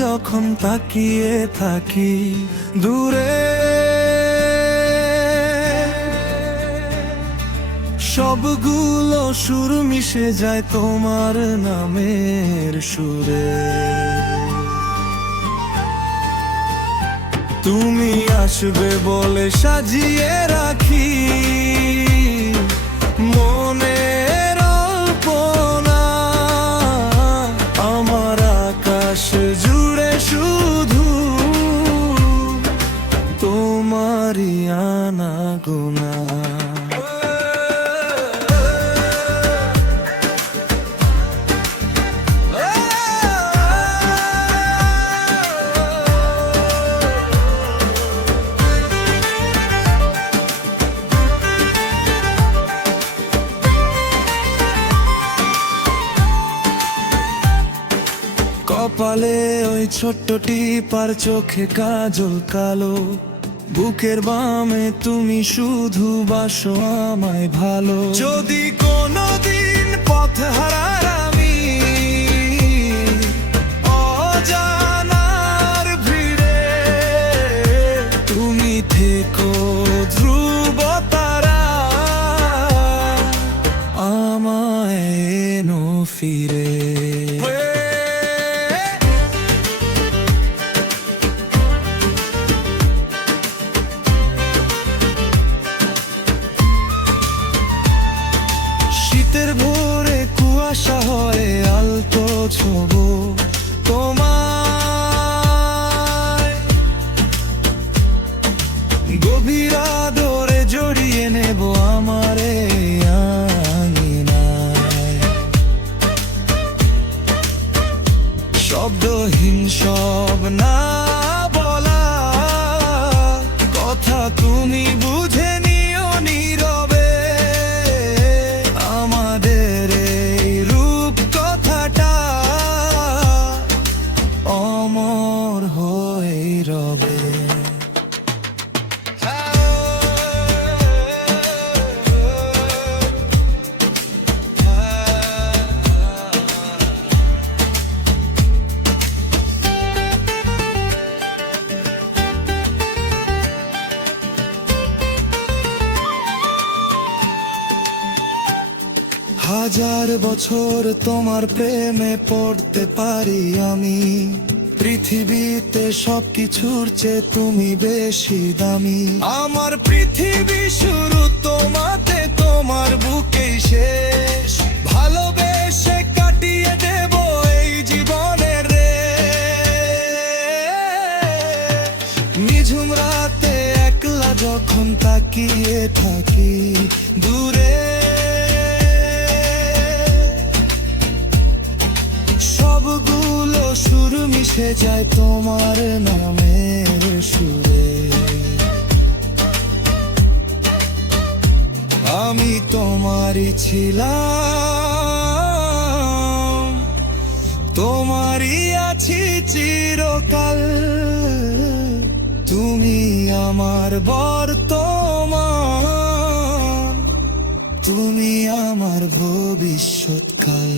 যখন তাকিয়ে থাকি দূরে, সবগুলো সুর মিশে যায় তোমার নামের সুরে। তুমি আসবে বলে সাজিয়ে রাখি মনের কপালে ওই ছোট্ট টিপার চোখে কাজল কালো। বুকের বামে তুমি শুধু বাসো আমায় ভালো। যদি কোনোদিন পথ হারার আমি অজানার ভিড়ে তুমি থেকো ধ্রুব তারা আমায় ফিরে। কুয়াশা হয় আলতো ছোব তোমায়। গভীর আদরে জড়িয়ে নেব আমারে শব্দহীন সব না বলা কথা তুমি বুঝে হাজার বছর তোমার প্রেমে পড়তে পারি আমি। পৃথিবীতে সবকিছুর চেয়ে তুমি বেশি দামি। আমার পৃথিবী শুরু তোমাতে, তোমার বুকেই শেষ। ভালোবেসে কাটিয়ে দেব এই জীবনের রে নিঝুম রাতে একলা যখন তাকিয়ে থাকি, দূরে মিশে যায় তোমার নামের সুরে। আমি তোমারই ছিলাম, তোমারই আছি চিরকাল। তুমি আমার বর্তমান, তুমি আমার ভবিষ্যৎকাল।